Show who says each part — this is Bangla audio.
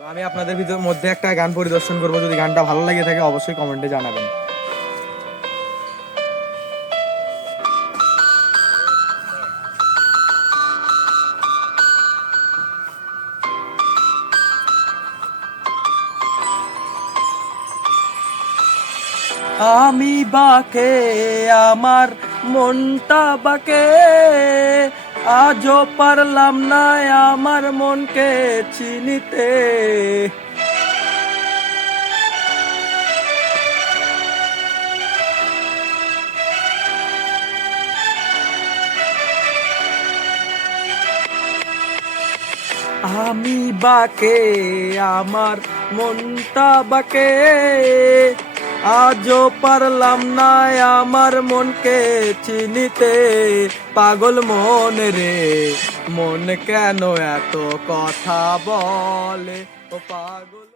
Speaker 1: তো আমি আপনাদের ভিতর মধ্যে একটা গান পরিদর্শন করব। যদি গানটা ভালো লাগে থাকে, অবশ্যই কমেন্টে জানাবেন। আমি বাকে, আমার মনটা বাকে আজও পারলাম না আমার মনকে চিনিতে। আমি বাকে আমার মনটা বাকে। আজও পারলাম না আমার মনকে চিনিতে। পাগল মন রে, মন কেন এত কথা বলে? ও পাগল